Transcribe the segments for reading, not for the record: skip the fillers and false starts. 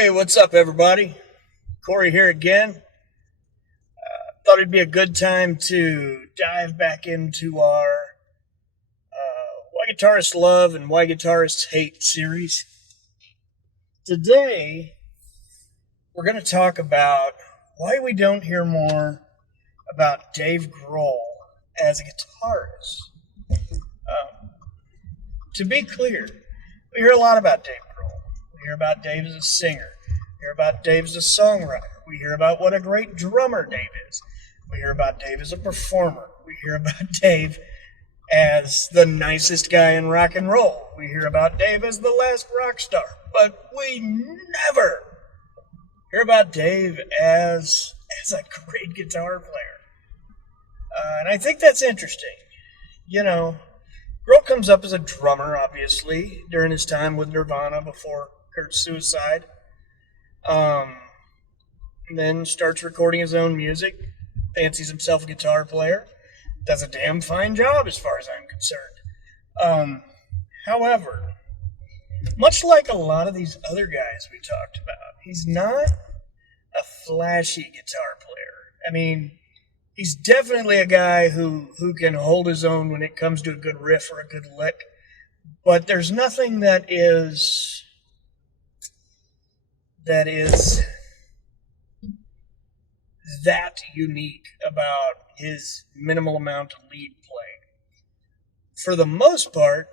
Hey, what's up, everybody? Corey here again. Thought it'd be a good time to dive back into our Why Guitarists Love and Why Guitarists Hate series. Today, we're going to talk about why we don't hear more about Dave Grohl as a guitarist. To be clear, we hear a lot about Dave Grohl. We hear about Dave as a singer. We hear about Dave as a songwriter. We hear about what a great drummer Dave is. We hear about Dave as a performer. We hear about Dave as the nicest guy in rock and roll. We hear about Dave as the last rock star. But we never hear about Dave as a great guitar player. And I think that's interesting. You know, Grohl comes up as a drummer, obviously, during his time with Nirvana before Kurt's suicide. And then starts recording his own music, fancies himself a guitar player, does a damn fine job as far as I'm concerned. However, much like a lot of these other guys we talked about, he's not a flashy guitar player. I mean, he's definitely a guy who can hold his own when it comes to a good riff or a good lick, but there's nothing that is that unique about his minimal amount of lead playing. For the most part,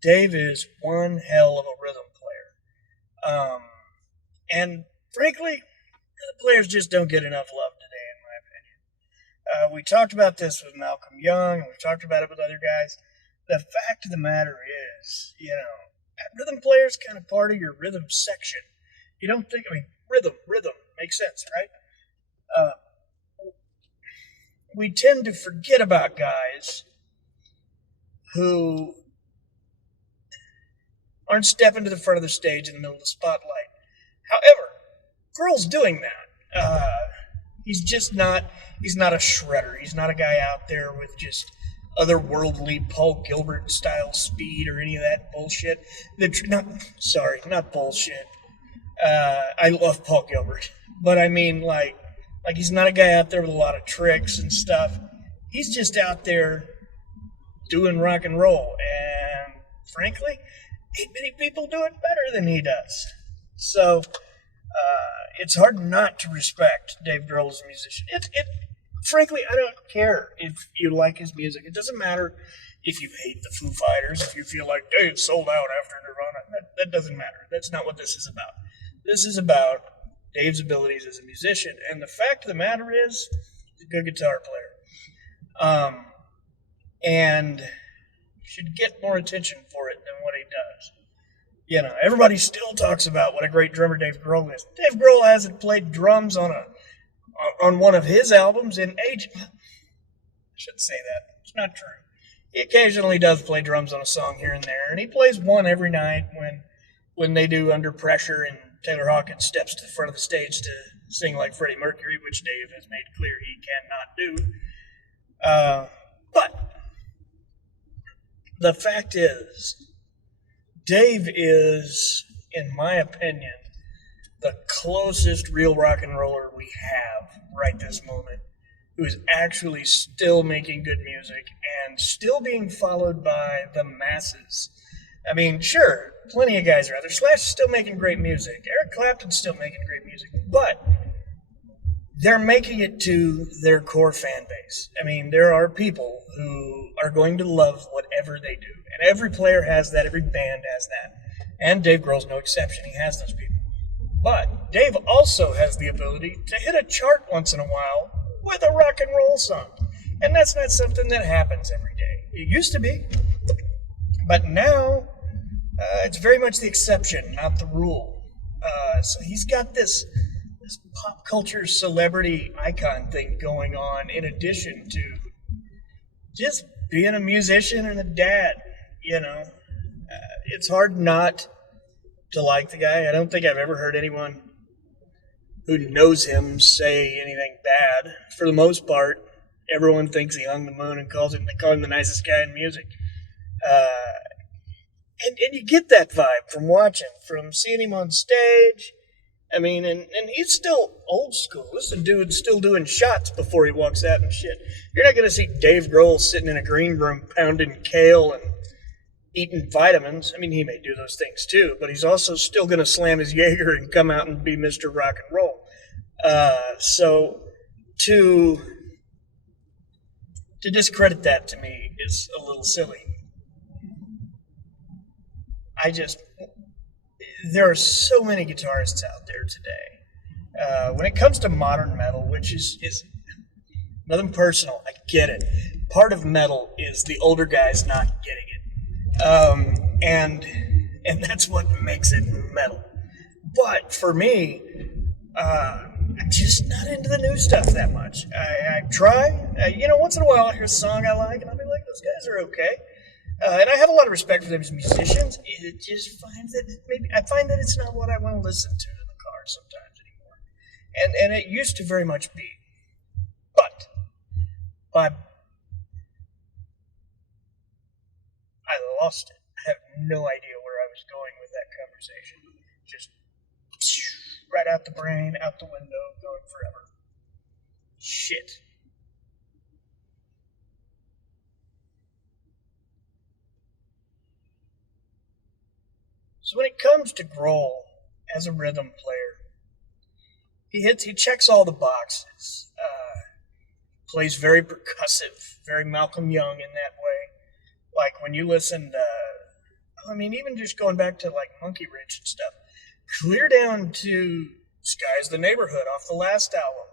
Dave is one hell of a rhythm player. And frankly, rhythm players just don't get enough love today, in my opinion. We talked about this with Malcolm Young, and we've talked about it with other guys. The fact of the matter is, rhythm players kind of part of your rhythm section. You don't think, rhythm, makes sense, right? We tend to forget about guys who aren't stepping to the front of the stage in the middle of the spotlight. However, Grohl's doing that. He's not a shredder. He's not a guy out there with just otherworldly Paul Gilbert style speed or any of that bullshit. Not bullshit. I love Paul Gilbert, but I mean like he's not a guy out there with a lot of tricks and stuff. He's just out there doing rock and roll, and frankly, ain't many people do it better than he does. So it's hard not to respect Dave Grohl as a musician. Frankly, I don't care if you like his music. It doesn't matter if you hate the Foo Fighters, if you feel like Dave sold out after Nirvana. That doesn't matter. That's not what this is about. This is about Dave's abilities as a musician. And the fact of the matter is, he's a good guitar player. And should get more attention for it than what he does. Everybody still talks about what a great drummer Dave Grohl is. Dave Grohl hasn't played drums on one of his albums in ages. I shouldn't say that. It's not true. He occasionally does play drums on a song here and there, and he plays one every night when they do Under Pressure and Taylor Hawkins steps to the front of the stage to sing like Freddie Mercury, which Dave has made clear he cannot do. But the fact is, Dave is, in my opinion, the closest real rock and roller we have right this moment, who is actually still making good music and still being followed by the masses. I mean, sure, plenty of guys are out there. Slash is still making great music. Eric Clapton's still making great music. But they're making it to their core fan base. I mean, there are people who are going to love whatever they do. And every player has that. Every band has that. And Dave Grohl's no exception. He has those people. But Dave also has the ability to hit a chart once in a while with a rock and roll song. And that's not something that happens every day. It used to be. But now, it's very much the exception, not the rule. So he's got this pop culture celebrity icon thing going on in addition to just being a musician and a dad, It's hard not to like the guy. I don't think I've ever heard anyone who knows him say anything bad. For the most part, everyone thinks he hung the moon and they call him the nicest guy in music. And you get that vibe from seeing him on stage, I mean, and he's still old school. This is a dude still doing shots before he walks out and shit. You're not going to see Dave Grohl sitting in a green room pounding kale and eating vitamins. I mean, he may do those things too, but he's also still going to slam his Jaeger and come out and be Mr. Rock and Roll. So to discredit that to me is a little silly. There are so many guitarists out there today. When it comes to modern metal, which is nothing personal, I get it. Part of metal is the older guys not getting it, and that's what makes it metal. But for me, I'm just not into the new stuff that much. I try, once in a while I hear a song I like, and I'll be like, those guys are okay. And I have a lot of respect for them as musicians. I find that it's not what I want to listen to in the car sometimes anymore. And it used to very much be. But I lost it. I have no idea where I was going with that conversation. Just right out the brain, out the window, going forever. Shit. So when it comes to Grohl as a rhythm player, he checks all the boxes. Plays very percussive, very Malcolm Young in that way. Like when you listen even just going back to like Monkey Wrench and stuff, clear down to Sky's the Neighborhood off the last album,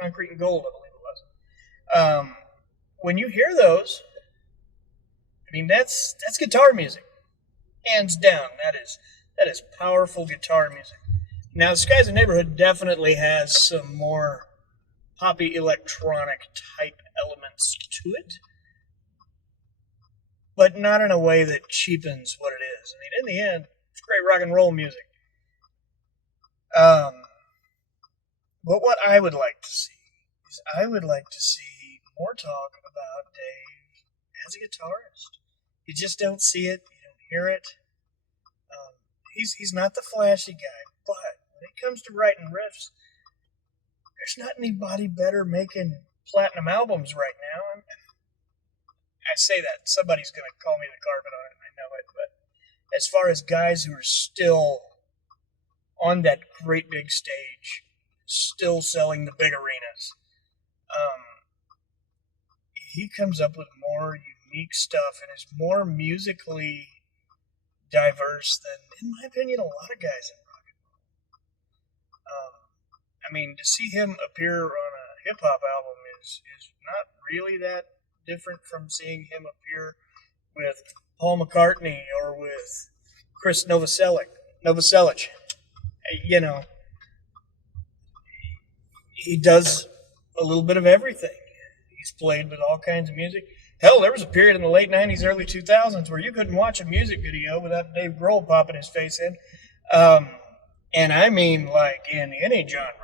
Concrete and Gold, I believe it was. When you hear those, I mean, that's guitar music. Hands down, that is powerful guitar music. Now, Sky's a Neighborhood definitely has some more poppy electronic type elements to it, but not in a way that cheapens what it is. I mean, in the end, it's great rock and roll music. But what I would like to see is more talk about Dave as a guitarist. You just don't see it. Hear it. He's not the flashy guy, but when it comes to writing riffs, there's not anybody better making platinum albums right now. I say that somebody's going to call me the carpet on it, and I know it. But as far as guys who are still on that great big stage, still selling the big arenas, he comes up with more unique stuff and is more musically diverse than, in my opinion, a lot of guys in rock and roll. I mean, to see him appear on a hip hop album is not really that different from seeing him appear with Paul McCartney or with Chris Novoselic. He does a little bit of everything. He's played with all kinds of music. Hell, there was a period in the late 90s, early 2000s where you couldn't watch a music video without Dave Grohl popping his face in. And I mean, like, in any genre.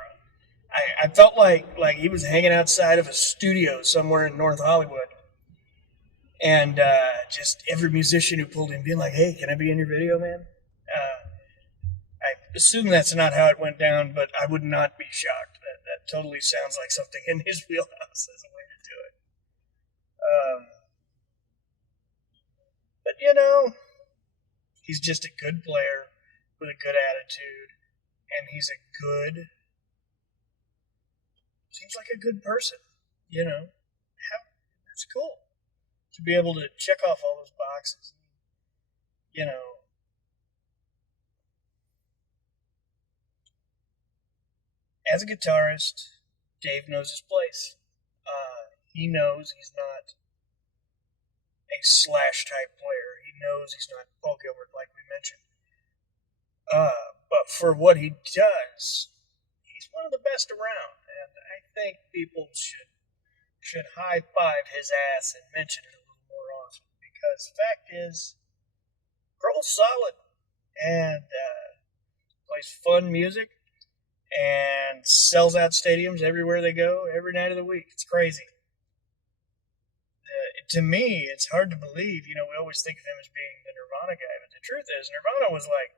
I felt like he was hanging outside of a studio somewhere in North Hollywood. And just every musician who pulled in being like, hey, can I be in your video, man? I assume that's not how it went down, but I would not be shocked. That totally sounds like something in his wheelhouse as a way to do it. But he's just a good player with a good attitude, and seems like a good person, That's cool to be able to check off all those boxes, As a guitarist, Dave knows his place. He knows he's not a Slash type player. He knows he's not Paul Gilbert, like we mentioned. But for what he does, he's one of the best around, and I think people should high five his ass and mention it a little more often, because the fact is, Grohl's solid and plays fun music and sells out stadiums everywhere they go, every night of the week. It's crazy. To me, it's hard to believe. We always think of him as being the Nirvana guy, but the truth is, Nirvana was like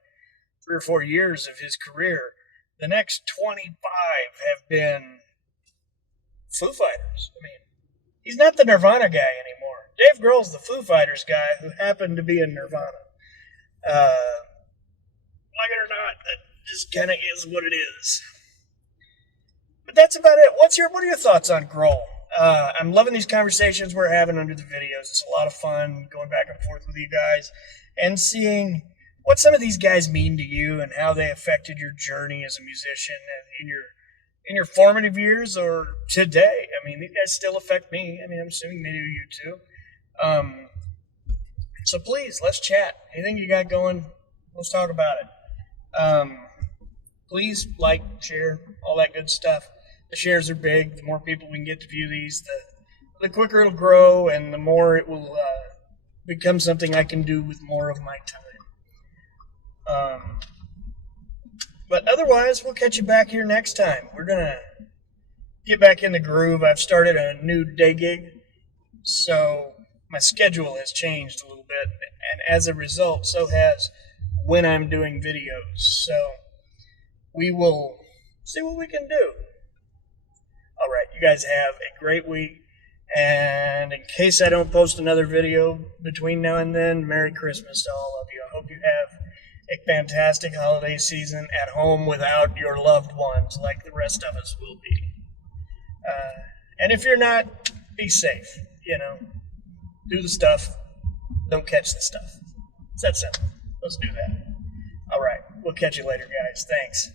3 or 4 years of his career. the next 25 have been Foo Fighters. I mean, he's not the Nirvana guy anymore. Dave Grohl's the Foo Fighters guy who happened to be in Nirvana. Like it or not, that just kind of is what it is. But that's about it. What are your thoughts on Grohl? I'm loving these conversations we're having under the videos. It's a lot of fun going back and forth with you guys and seeing what some of these guys mean to you and how they affected your journey as a musician and in your formative years or today. I mean, these guys still affect me. I mean, I'm assuming they do you too. So please, let's chat. Anything you got going, let's talk about it. Please like, share, all that good stuff. The shares are big. The more people we can get to view these, the quicker it'll grow and the more it will become something I can do with more of my time. But otherwise, we'll catch you back here next time. We're going to get back in the groove. I've started a new day gig, so my schedule has changed a little bit. And as a result, so has when I'm doing videos. So we will see what we can do. All right, you guys have a great week. And in case I don't post another video between now and then, Merry Christmas to all of you. I hope you have a fantastic holiday season at home without your loved ones like the rest of us will be. And if you're not, be safe. Do the stuff. Don't catch the stuff. It's that simple. Let's do that. All right. We'll catch you later, guys. Thanks.